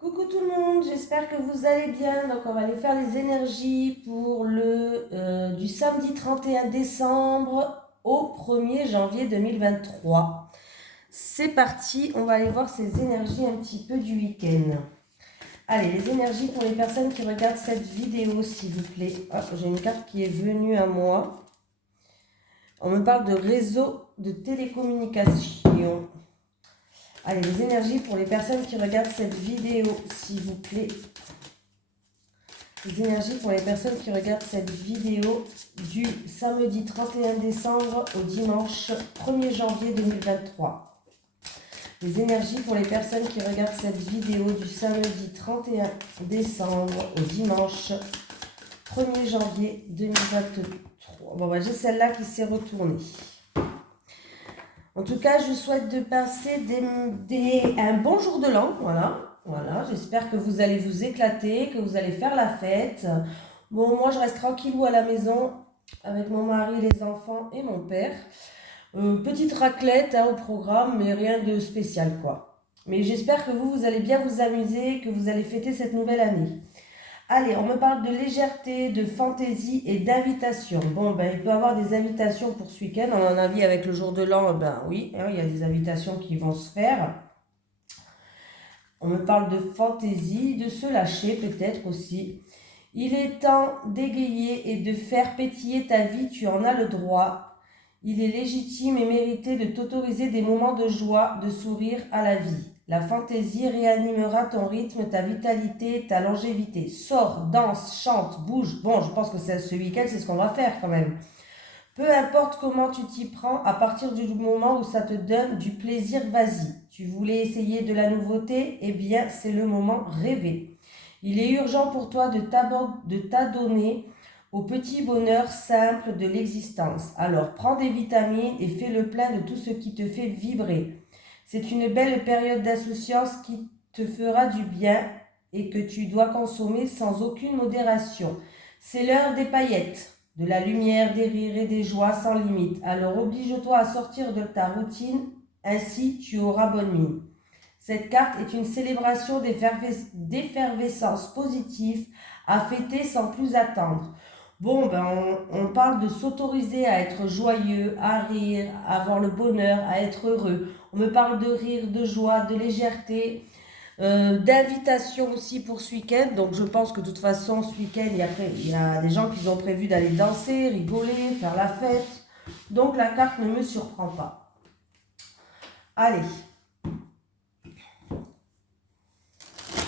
Coucou tout le monde, j'espère que vous allez bien. Donc on va aller faire les énergies pour du samedi 31 décembre au 1er janvier 2023. C'est parti, on va aller voir ces énergies un petit peu du week-end. Allez, les énergies pour les personnes qui regardent cette vidéo, s'il vous plaît. Hop, j'ai une carte qui est venue à moi. On me parle de réseau de télécommunications. Allez, les énergies pour les personnes qui regardent cette vidéo, s'il vous plaît. Les énergies pour les personnes qui regardent cette vidéo du samedi 31 décembre au dimanche 1er janvier 2023. Les énergies pour les personnes qui regardent cette vidéo du samedi 31 décembre au dimanche 1er janvier 2023. Bon, j'ai celle-là qui s'est retournée. En tout cas, je souhaite de passer un bon jour de l'an, voilà, j'espère que vous allez vous éclater, que vous allez faire la fête. Bon, moi, je reste tranquillou à la maison avec mon mari, les enfants et mon père. Petite raclette au programme, mais rien de spécial, quoi. Mais j'espère que vous allez bien vous amuser, que vous allez fêter cette nouvelle année. Allez, on me parle de légèreté, de fantaisie et d'invitation. Bon, il peut y avoir des invitations pour ce week-end. On en a vu avec le jour de l'an, oui, il y a des invitations qui vont se faire. On me parle de fantaisie, de se lâcher peut-être aussi. Il est temps d'égayer et de faire pétiller ta vie, tu en as le droit. Il est légitime et mérité de t'autoriser des moments de joie, de sourire à la vie. La fantaisie réanimera ton rythme, ta vitalité, ta longévité. Sors, danse, chante, bouge. Bon, je pense que ce week-end, c'est ce qu'on va faire quand même. Peu importe comment tu t'y prends, à partir du moment où ça te donne du plaisir, vas-y. Tu voulais essayer de la nouveauté? Eh bien, c'est le moment rêvé. Il est urgent pour toi de t'adonner au petit bonheur simple de l'existence. Alors, prends des vitamines et fais le plein de tout ce qui te fait vibrer. C'est une belle période d'insouciance qui te fera du bien et que tu dois consommer sans aucune modération. C'est l'heure des paillettes, de la lumière, des rires et des joies sans limite. Alors oblige-toi à sortir de ta routine, ainsi tu auras bonne mine. Cette carte est une célébration d'effervescence positive à fêter sans plus attendre. Bon, on parle de s'autoriser à être joyeux, à rire, à avoir le bonheur, à être heureux. On me parle de rire, de joie, de légèreté, d'invitation aussi pour ce week-end. Donc je pense que de toute façon, ce week-end, il y a des gens qui ont prévu d'aller danser, rigoler, faire la fête. Donc la carte ne me surprend pas. Allez.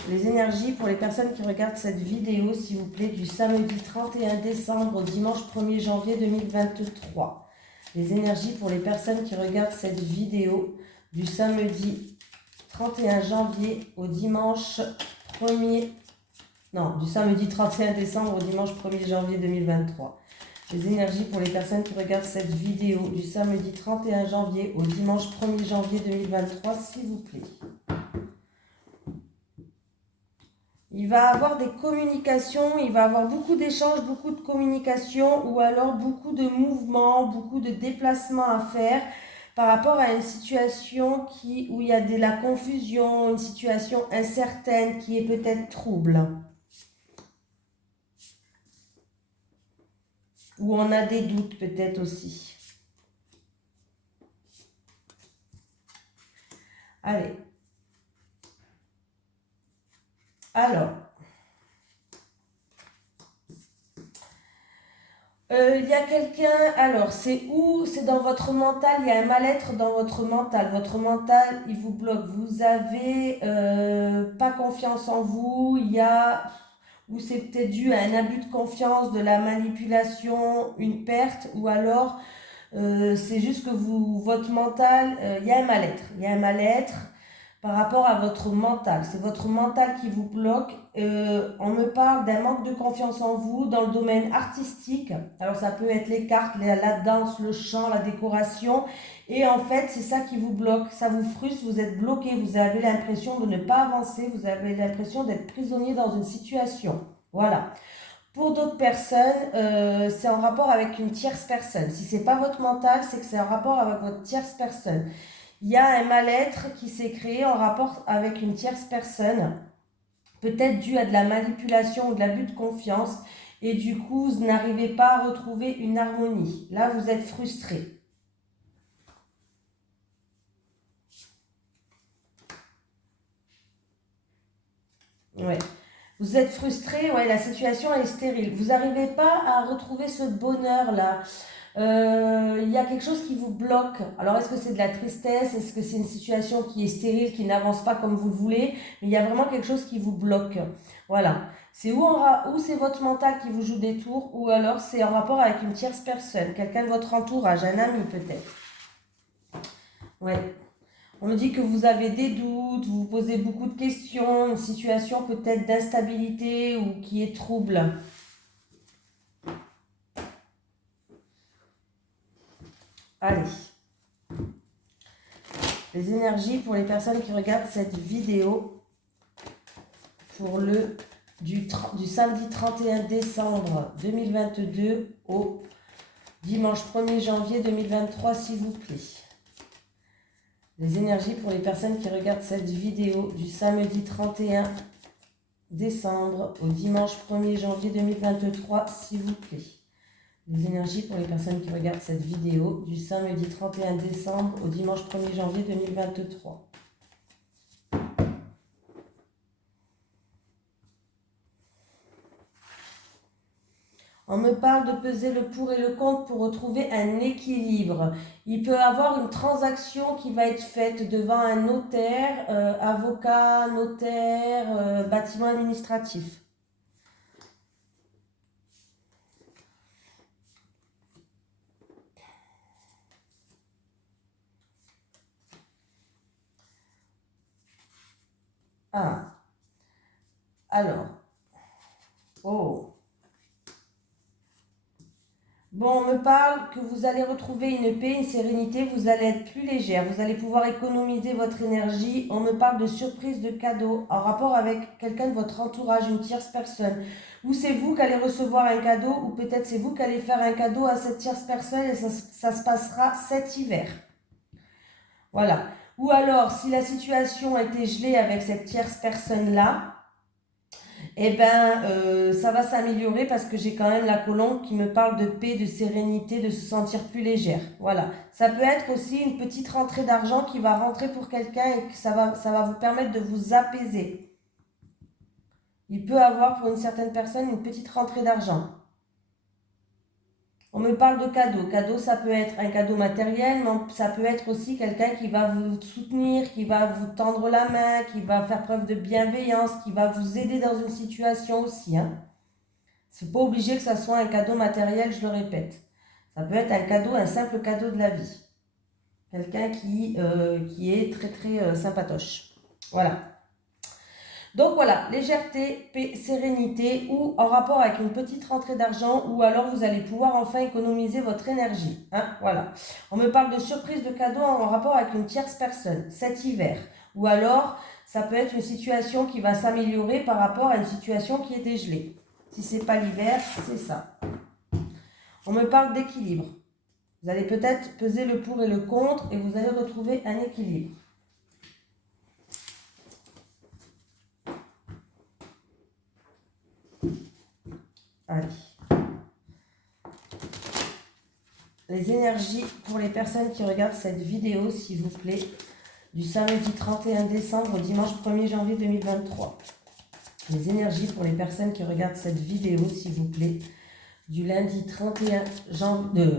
Les énergies pour les personnes qui regardent cette vidéo, s'il vous plaît, du samedi 31 décembre au dimanche 1er janvier 2023. Les énergies pour les personnes qui regardent cette vidéo du samedi 31 janvier au dimanche 1er... Non, du samedi 31 décembre au dimanche 1er janvier 2023. Les énergies pour les personnes qui regardent cette vidéo du samedi 31 janvier au dimanche 1er janvier 2023, s'il vous plaît. Il va avoir des communications, il va avoir beaucoup d'échanges, beaucoup de communications ou alors beaucoup de mouvements, beaucoup de déplacements à faire par rapport à une situation où il y a de la confusion, une situation incertaine qui est peut-être trouble. Où on a des doutes peut-être aussi. Allez. Alors, il y a quelqu'un, alors c'est où? C'est dans votre mental, il y a un mal-être dans votre mental. Votre mental, il vous bloque. Vous avez pas confiance en vous, ou c'est peut-être dû à un abus de confiance, de la manipulation, une perte, ou alors c'est juste que votre mental, il y a un mal-être. Il y a un mal-être par rapport à votre mental. C'est votre mental qui vous bloque. On me parle d'un manque de confiance en vous dans le domaine artistique. Alors ça peut être les cartes, la danse, le chant, la décoration. Et en fait, c'est ça qui vous bloque. Ça vous frustre, vous êtes bloqué. Vous avez l'impression de ne pas avancer. Vous avez l'impression d'être prisonnier dans une situation. Voilà. Pour d'autres personnes, c'est en rapport avec une tierce personne. Si ce n'est pas votre mental, c'est que c'est en rapport avec votre tierce personne. Il y a un mal-être qui s'est créé en rapport avec une tierce personne. peut-être dû à de la manipulation ou de l'abus de confiance. Et du coup, vous n'arrivez pas à retrouver une harmonie. Là, vous êtes frustré. Ouais. Vous êtes frustré, ouais, la situation est stérile. Vous n'arrivez pas à retrouver ce bonheur-là. Il y a quelque chose qui vous bloque. Alors, est-ce que c'est de la tristesse? Est-ce que c'est une situation qui est stérile, qui n'avance pas comme vous le voulez? Mais il y a vraiment quelque chose qui vous bloque. Voilà. C'est ou c'est votre mental qui vous joue des tours, ou alors c'est en rapport avec une tierce personne, quelqu'un de votre entourage, un ami peut-être. Ouais. On me dit que vous avez des doutes, vous vous posez beaucoup de questions, une situation peut-être d'instabilité ou qui est trouble. Allez. Les énergies pour les personnes qui regardent cette vidéo pour du samedi 31 décembre 2022 au dimanche 1er janvier 2023, s'il vous plaît. Les énergies pour les personnes qui regardent cette vidéo du samedi 31 décembre au dimanche 1er janvier 2023, s'il vous plaît. Les énergies pour les personnes qui regardent cette vidéo du samedi 31 décembre au dimanche 1er janvier 2023. On me parle de peser le pour et le contre pour retrouver un équilibre. Il peut y avoir une transaction qui va être faite devant un notaire, avocat, notaire, bâtiment administratif. Ah, alors, oh. Bon, on me parle que vous allez retrouver une paix, une sérénité, vous allez être plus légère, vous allez pouvoir économiser votre énergie. On me parle de surprise de cadeau en rapport avec quelqu'un de votre entourage, une tierce personne. Ou c'est vous qui allez recevoir un cadeau, ou peut-être c'est vous qui allez faire un cadeau à cette tierce personne et ça se passera cet hiver. Voilà. Ou alors, si la situation était gelée avec cette tierce personne-là, eh ben, ça va s'améliorer parce que j'ai quand même la colombe qui me parle de paix, de sérénité, de se sentir plus légère. Voilà. Ça peut être aussi une petite rentrée d'argent qui va rentrer pour quelqu'un et que ça va vous permettre de vous apaiser. Il peut avoir pour une certaine personne une petite rentrée d'argent. On me parle de cadeau. Cadeau, ça peut être un cadeau matériel, mais ça peut être aussi quelqu'un qui va vous soutenir, qui va vous tendre la main, qui va faire preuve de bienveillance, qui va vous aider dans une situation aussi. Hein. C'est pas obligé que ça soit un cadeau matériel, je le répète. Ça peut être un cadeau, un simple cadeau de la vie. Quelqu'un qui est très très sympatoche. Voilà. Donc voilà, légèreté, paix, sérénité ou en rapport avec une petite rentrée d'argent ou alors vous allez pouvoir enfin économiser votre énergie. Hein, voilà. On me parle de surprise de cadeau en rapport avec une tierce personne cet hiver. Ou alors, ça peut être une situation qui va s'améliorer par rapport à une situation qui est dégelée. Si ce n'est pas l'hiver, c'est ça. On me parle d'équilibre. Vous allez peut-être peser le pour et le contre et vous allez retrouver un équilibre. Allez. Les énergies pour les personnes qui regardent cette vidéo, s'il vous plaît, du samedi 31 décembre au dimanche 1er janvier 2023. Les énergies pour les personnes qui regardent cette vidéo, s'il vous plaît, du lundi 31 janvier,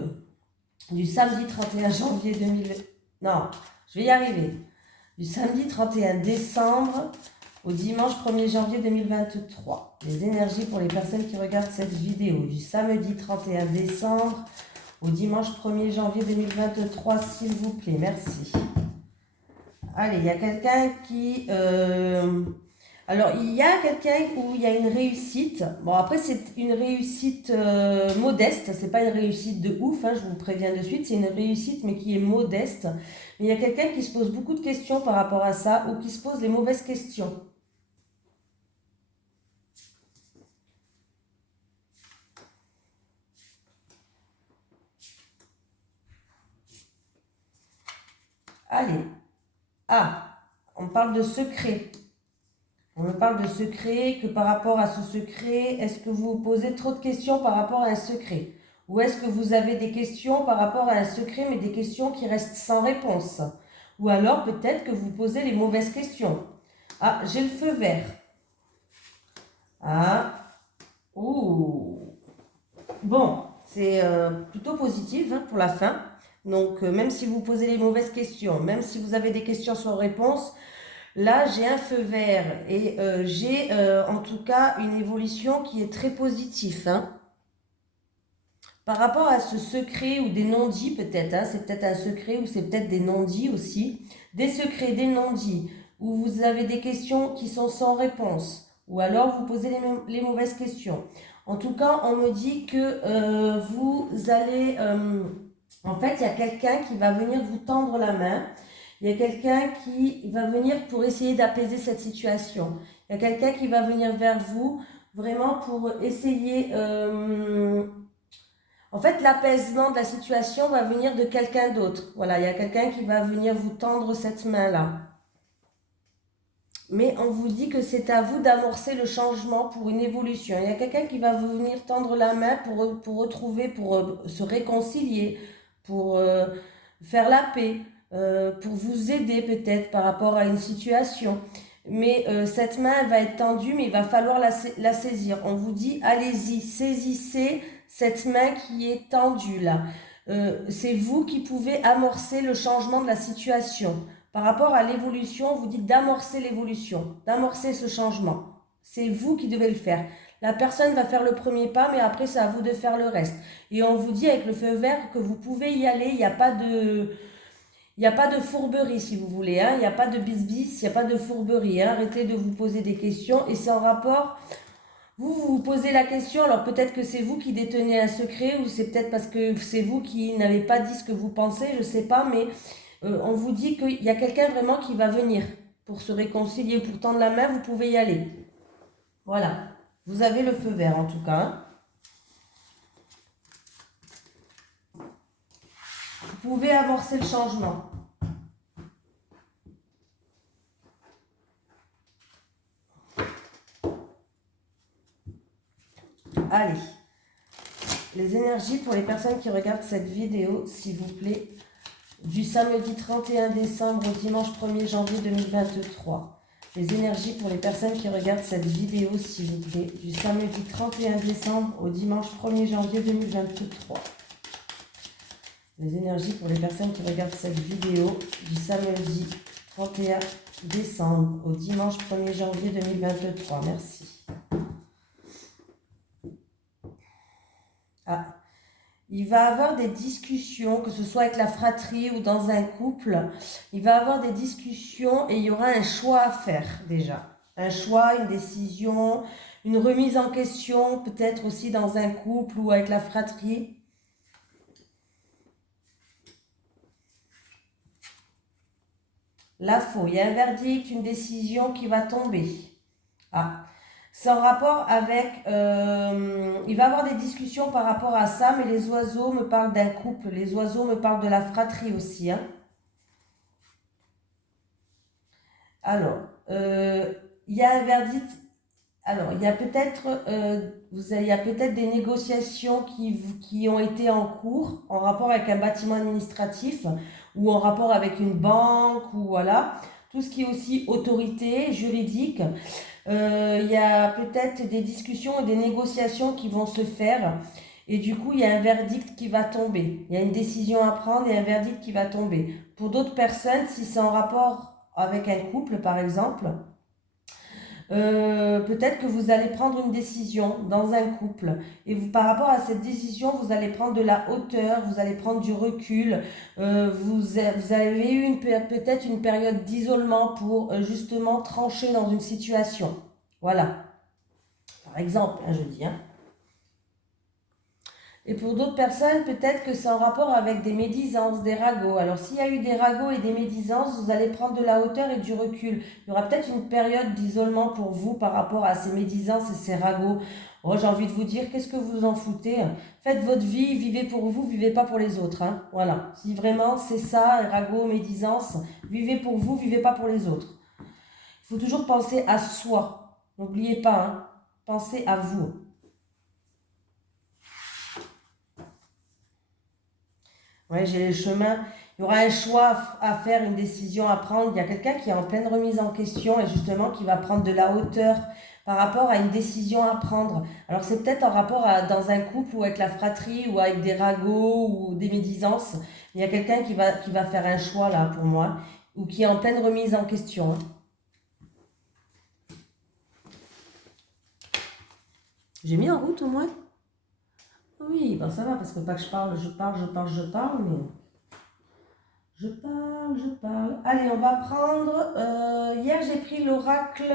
du samedi 31 janvier 2020. Non, je vais y arriver. Du samedi 31 décembre au dimanche 1er janvier 2023. Les énergies pour les personnes qui regardent cette vidéo du samedi 31 décembre au dimanche 1er janvier 2023, s'il vous plaît. Merci. Allez, il y a quelqu'un qui... Alors, il y a quelqu'un où il y a une réussite. Bon, après, c'est une réussite modeste. C'est pas une réussite de ouf, hein, je vous préviens de suite. C'est une réussite, mais qui est modeste. Mais il y a quelqu'un qui se pose beaucoup de questions par rapport à ça ou qui se pose les mauvaises questions. Allez. Ah, on parle de secret. On me parle de secret, que par rapport à ce secret, est-ce que vous vous posez trop de questions par rapport à un secret? Ou est-ce que vous avez des questions par rapport à un secret, mais des questions qui restent sans réponse? Ou alors peut-être que vous posez les mauvaises questions. Ah, j'ai le feu vert. Ah, ouh. Bon, c'est plutôt positif hein, pour la fin. Donc, même si vous posez les mauvaises questions, même si vous avez des questions sans réponse, là, j'ai un feu vert et j'ai en tout cas une évolution qui est très positive. Hein. Par rapport à ce secret ou des non-dits peut-être, hein, c'est peut-être un secret ou c'est peut-être des non-dits aussi, des secrets, des non-dits, où vous avez des questions qui sont sans réponse, ou alors vous posez les mauvaises questions. En tout cas, on me dit que vous allez... en fait, il y a quelqu'un qui va venir vous tendre la main. Il y a quelqu'un qui va venir pour essayer d'apaiser cette situation. Il y a quelqu'un qui va venir vers vous vraiment pour essayer... en fait, l'apaisement de la situation va venir de quelqu'un d'autre. Voilà, il y a quelqu'un qui va venir vous tendre cette main-là. Mais on vous dit que c'est à vous d'amorcer le changement pour une évolution. Il y a quelqu'un qui va vous venir tendre la main pour retrouver, pour se réconcilier, pour faire la paix, pour vous aider peut-être par rapport à une situation. Mais cette main elle va être tendue, mais il va falloir la saisir. On vous dit, allez-y, saisissez cette main qui est tendue là. C'est vous qui pouvez amorcer le changement de la situation. Par rapport à l'évolution, vous dites d'amorcer l'évolution, d'amorcer ce changement. C'est vous qui devez le faire. La personne va faire le premier pas, mais après, c'est à vous de faire le reste. Et on vous dit avec le feu vert que vous pouvez y aller, il n'y a pas de fourberie si vous voulez, hein. Il n'y a pas de bis-bis, il n'y a pas de fourberie. Hein. Arrêtez de vous poser des questions et c'est en rapport... vous posez la question, alors peut-être que c'est vous qui détenez un secret ou c'est peut-être parce que c'est vous qui n'avez pas dit ce que vous pensez, je ne sais pas, mais... on vous dit qu'il y a quelqu'un vraiment qui va venir pour se réconcilier, pour tendre la main, vous pouvez y aller. Voilà, vous avez le feu vert en tout cas. Hein. Vous pouvez amorcer le changement. Allez, les énergies pour les personnes qui regardent cette vidéo, s'il vous plaît, du samedi 31 décembre au dimanche 1er janvier 2023. Les énergies pour les personnes qui regardent cette vidéo, s'il vous plaît, du samedi 31 décembre au dimanche 1er janvier 2023. Les énergies pour les personnes qui regardent cette vidéo du samedi 31 décembre au dimanche 1er janvier 2023. Merci. Ah. Il va avoir des discussions, que ce soit avec la fratrie ou dans un couple. Il va avoir des discussions et il y aura un choix à faire déjà. Un choix, une décision, une remise en question, peut-être aussi dans un couple ou avec la fratrie. La faux, il y a un verdict, une décision qui va tomber. Ah, c'est en rapport avec... il va y avoir des discussions par rapport à ça, mais les oiseaux me parlent d'un couple. Les oiseaux me parlent de la fratrie aussi. Hein. Alors, il y a un verdict... Alors, il y a peut-être des négociations qui ont été en cours en rapport avec un bâtiment administratif ou en rapport avec une banque ou voilà. Tout ce qui est aussi autorité juridique. Il y a peut-être des discussions et des négociations qui vont se faire et du coup il y a un verdict qui va tomber. Il y a une décision à prendre et un verdict qui va tomber. Pour d'autres personnes, si c'est en rapport avec un couple par exemple, peut-être que vous allez prendre une décision dans un couple et vous, par rapport à cette décision, vous allez prendre de la hauteur, vous allez prendre du recul, vous avez eu peut-être une période d'isolement pour justement trancher dans une situation. Voilà, par exemple, je dis. Hein. Et pour d'autres personnes, peut-être que c'est en rapport avec des médisances, des ragots. Alors, s'il y a eu des ragots et des médisances, vous allez prendre de la hauteur et du recul. Il y aura peut-être une période d'isolement pour vous par rapport à ces médisances et ces ragots. Oh, j'ai envie de vous dire, qu'est-ce que vous en foutez? Faites votre vie, vivez pour vous, vivez pas pour les autres. Hein. Voilà, si vraiment c'est ça, ragots, médisances, vivez pour vous, vivez pas pour les autres. Il faut toujours penser à soi. N'oubliez pas, hein, pensez à vous. Ouais, j'ai le chemin. Il y aura un choix à faire, une décision à prendre. Il y a quelqu'un qui est en pleine remise en question et justement qui va prendre de la hauteur par rapport à une décision à prendre. Alors c'est peut-être en rapport dans un couple ou avec la fratrie ou avec des ragots ou des médisances. Il y a quelqu'un qui va faire un choix là pour moi ou qui est en pleine remise en question, hein. J'ai mis en route au moins? Oui, ben ça va parce que pas que je parle, mais je parle. Allez, on va prendre. Hier, j'ai pris l'oracle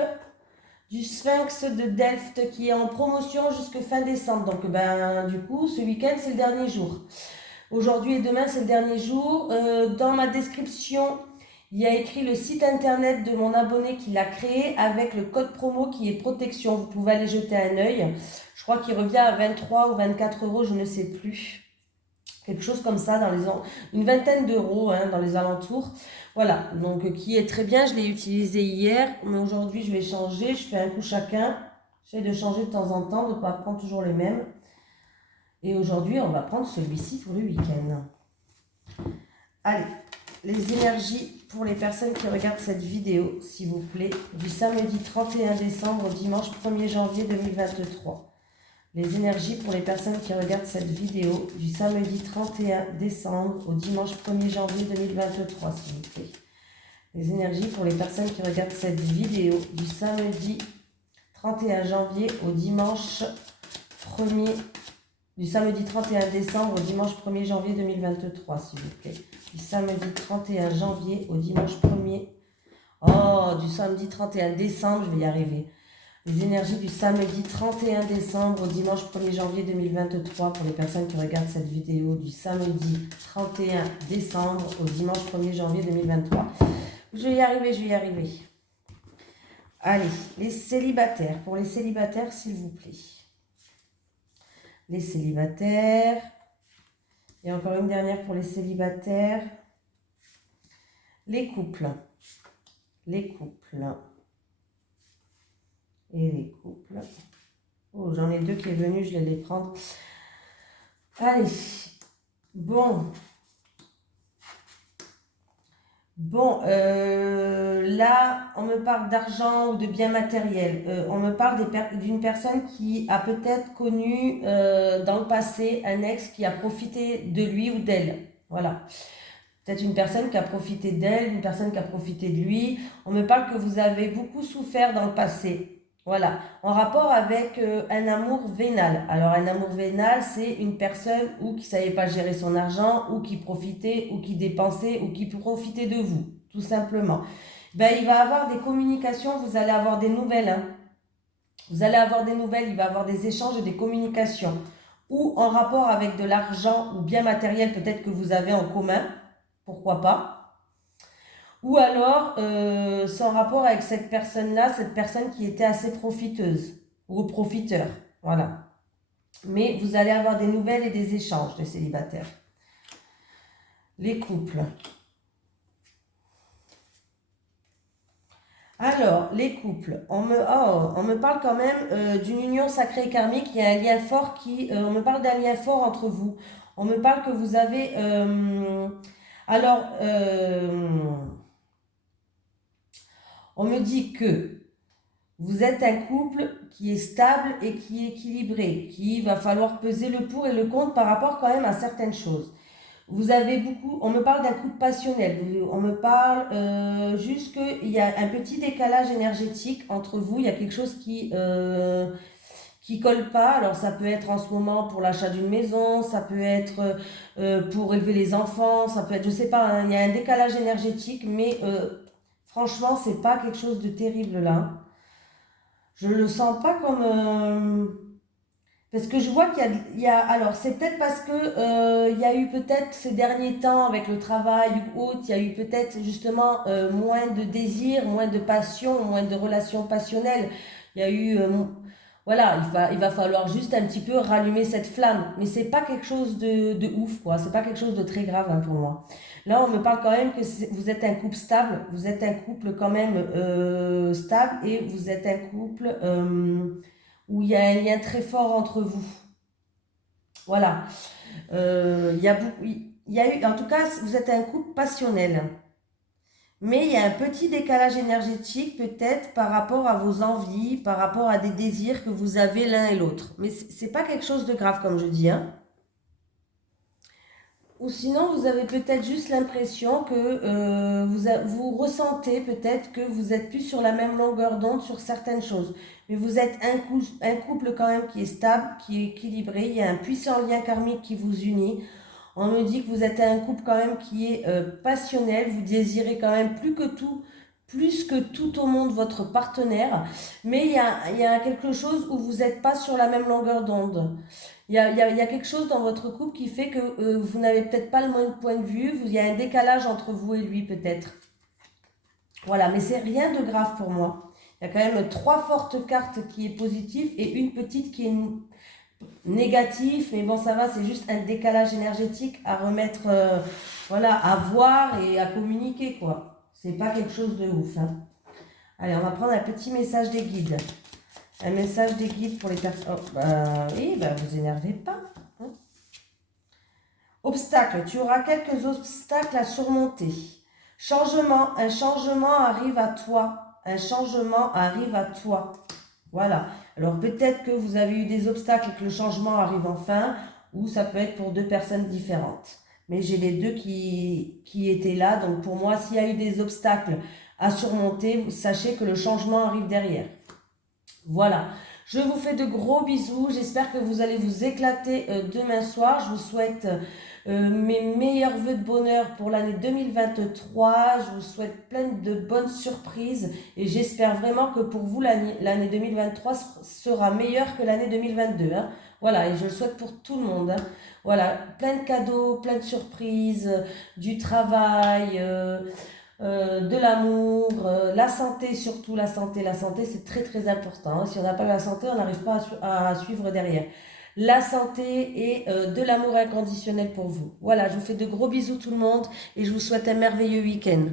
du Sphinx de Delft qui est en promotion jusque fin décembre. Donc, ben, du coup, ce week-end, c'est le dernier jour. Aujourd'hui et demain, c'est le dernier jour. Dans ma description, il y a écrit le site internet de mon abonné qui l'a créé avec le code promo qui est protection. Vous pouvez aller jeter un œil. Je crois qu'il revient à 23 ou 24 euros, je ne sais plus. Quelque chose comme ça, une vingtaine d'euros, hein, dans les alentours. Voilà, donc qui est très bien. Je l'ai utilisé hier, mais aujourd'hui, je vais changer. Je fais un coup chacun. J'essaie de changer de temps en temps, de ne pas prendre toujours les mêmes. Et aujourd'hui, on va prendre celui-ci pour le week-end. Allez, les énergies pour les personnes qui regardent cette vidéo, s'il vous plaît, du samedi 31 décembre au dimanche 1er janvier 2023. Les énergies pour les personnes qui regardent cette vidéo du samedi 31 décembre au dimanche 1er janvier 2023, s'il vous plaît. Les énergies pour les personnes qui regardent cette vidéo du samedi 31 janvier au dimanche 1er du samedi 31 décembre au dimanche 1er janvier 2023, s'il vous plaît. Du samedi 31 janvier au dimanche 1er... Oh, du samedi 31 décembre, je vais y arriver. Les énergies du samedi 31 décembre au dimanche 1er janvier 2023 pour les personnes qui regardent cette vidéo du samedi 31 décembre au dimanche 1er janvier 2023. Je vais y arriver. Allez, les célibataires. Pour les célibataires, s'il vous plaît. Les célibataires. Et encore une dernière pour les célibataires. Les couples. Les couples. Et les couples. Oh, j'en ai deux qui est venu, je vais les prendre. Allez. Bon, là, on me parle d'argent ou de biens matériels. On me parle d'une personne qui a peut-être connu dans le passé un ex qui a profité de lui ou d'elle. Voilà. Peut-être une personne qui a profité d'elle, une personne qui a profité de lui. On me parle que vous avez beaucoup souffert dans le passé. Voilà, en rapport avec un amour vénal. Alors un amour vénal, c'est une personne ou qui ne savait pas gérer son argent, ou qui profitait, ou qui dépensait, ou qui profitait de vous, tout simplement. Ben, il va avoir des communications, vous allez avoir des nouvelles, hein. Vous allez avoir des nouvelles, il va avoir des échanges et des communications. Ou en rapport avec de l'argent ou bien matériel peut-être que vous avez en commun, pourquoi pas. Ou alors, sans rapport avec cette personne-là, cette personne qui était assez profiteuse ou profiteur. Voilà. Mais vous allez avoir des nouvelles et des échanges, les célibataires. Les couples. Alors, les couples. On me parle quand même d'une union sacrée et karmique. Il y a un lien fort on me parle d'un lien fort entre vous. On me parle que vous avez... on me dit que vous êtes un couple qui est stable et qui est équilibré, qui va falloir peser le pour et le contre par rapport quand même à certaines choses. Vous avez on me parle d'un couple passionnel, on me parle juste qu'il y a un petit décalage énergétique entre vous, il y a quelque chose qui colle pas. Alors ça peut être en ce moment pour l'achat d'une maison, ça peut être pour élever les enfants, ça peut être, je sais pas, hein, il y a un décalage énergétique, mais franchement, c'est pas quelque chose de terrible là. Je le sens pas comme... parce que je vois qu'il y a alors c'est peut-être parce que il y a eu peut-être ces derniers temps avec le travail ou autre, il y a eu peut-être justement moins de désir, moins de passion, moins de relations passionnelles. Il y a eu voilà, il va falloir juste un petit peu rallumer cette flamme. Mais c'est pas quelque chose de ouf, quoi. C'est pas quelque chose de très grave hein, pour moi. Là, on me parle quand même que vous êtes un couple stable. Vous êtes un couple quand même stable et vous êtes un couple où il y a un lien très fort entre vous. Voilà. Il y a beaucoup, il y a eu, en tout cas, vous êtes un couple passionnel. Mais il y a un petit décalage énergétique peut-être par rapport à vos envies, par rapport à des désirs que vous avez l'un et l'autre. Mais c'est pas quelque chose de grave comme je dis, hein. Ou sinon, vous avez peut-être juste l'impression que vous ressentez peut-être que vous êtes plus sur la même longueur d'onde sur certaines choses. Mais vous êtes un couple quand même qui est stable, qui est équilibré. Il y a un puissant lien karmique qui vous unit. On me dit que vous êtes un couple quand même qui est passionnel, vous désirez quand même plus que tout au monde votre partenaire, mais il y a quelque chose où vous n'êtes pas sur la même longueur d'onde. Il y a quelque chose dans votre couple qui fait que vous n'avez peut-être pas le même point de vue, il y a un décalage entre vous et lui peut-être. Voilà, mais c'est rien de grave pour moi. Il y a quand même 3 fortes cartes qui est positive et une petite qui est négatif, mais bon, ça va, c'est juste un décalage énergétique à remettre, voilà, à voir et à communiquer, quoi. C'est pas quelque chose de ouf, hein. Allez, on va prendre un petit message des guides. Un message des guides pour les personnes. Oh, oui, bah, vous énervez pas, hein. Obstacle, tu auras quelques obstacles à surmonter. Changement, un changement arrive à toi. Un changement arrive à toi. Voilà. Alors peut-être que vous avez eu des obstacles et que le changement arrive enfin, ou ça peut être pour 2 personnes différentes. Mais j'ai les deux qui étaient là. Donc pour moi, s'il y a eu des obstacles à surmonter, sachez que le changement arrive derrière. Voilà. Je vous fais de gros bisous. J'espère que vous allez vous éclater demain soir. Je vous souhaite mes meilleurs vœux de bonheur pour l'année 2023. Je vous souhaite plein de bonnes surprises et j'espère vraiment que pour vous, l'année 2023 sera meilleure que l'année 2022, hein. Voilà, et je le souhaite pour tout le monde, hein. Voilà, plein de cadeaux, plein de surprises, du travail, de l'amour, la santé surtout, la santé c'est très très important, hein. Si on n'a pas la santé, on n'arrive pas à suivre derrière. La santé et de l'amour inconditionnel pour vous. Voilà, je vous fais de gros bisous tout le monde et je vous souhaite un merveilleux week-end.